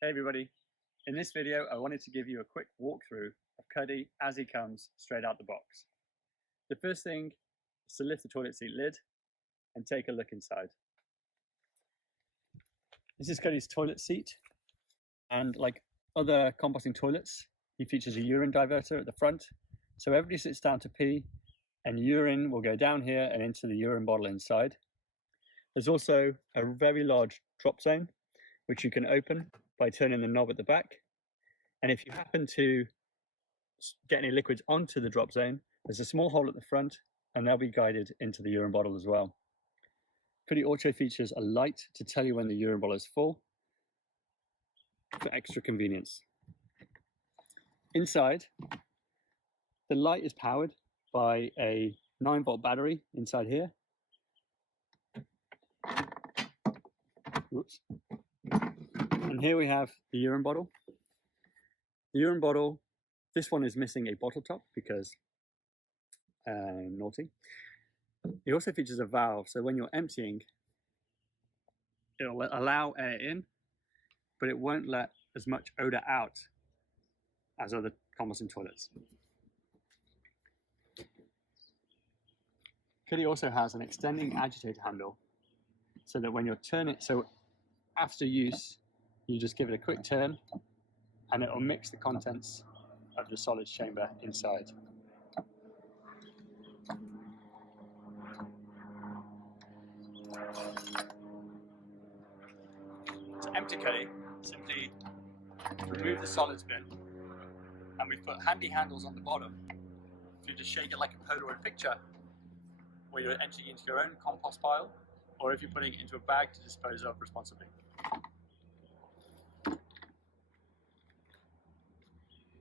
Hey everybody, in this video I wanted to give you a quick walkthrough of Cuddy as he comes straight out the box. The first thing is to lift the toilet seat lid and take a look inside. This is Cuddy's toilet seat, and like other composting toilets, he features a urine diverter at the front, so everybody sits down to pee and urine will go down here and into the urine bottle inside. There's also a very large drop zone which you can open by turning the knob at the back, and if you happen to get any liquids onto the drop zone, there's a small hole at the front and they'll be guided into the urine bottle as well. Cuddy also features a light to tell you when the urine bottle is full for extra convenience. Inside, the light is powered by a 9-volt battery inside here. Oops. And here we have the urine bottle. The urine bottle, this one is missing a bottle top because naughty. It also features a valve, so when you're emptying, it'll allow air in, but it won't let as much odor out as other composting toilets. Cuddy also has an extending agitator handle, so that when you're turning, so after use, you just give it a quick turn and it will mix the contents of the solids chamber inside. To empty Cuddy, simply remove the solids bin, and we've put handy handles on the bottom for you to shake it like a Polaroid picture where you're emptying into your own compost pile, or if you're putting it into a bag to dispose of responsibly.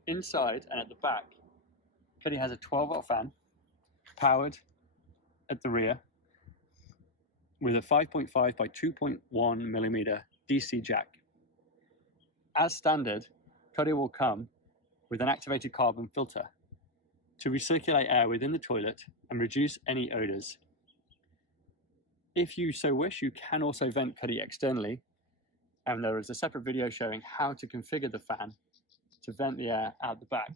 Inside and at the back, Cuddy has a 12-volt fan powered at the rear with a 5.5 by 2.1 millimeter DC jack. As standard, Cuddy will come with an activated carbon filter to recirculate air within the toilet and reduce any odors. If you so wish, you can also vent Cuddy externally, and there is a separate video showing how to configure the fan to vent the air out the back.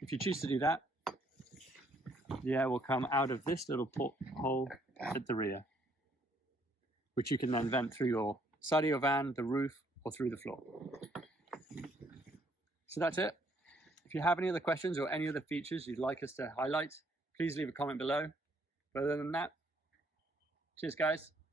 If you choose to do that, the air will come out of this little hole at the rear, which you can then vent through your side of your van, the roof, or through the floor. So that's it. If you have any other questions or any other features you'd like us to highlight, please leave a comment below. But other than that, cheers guys.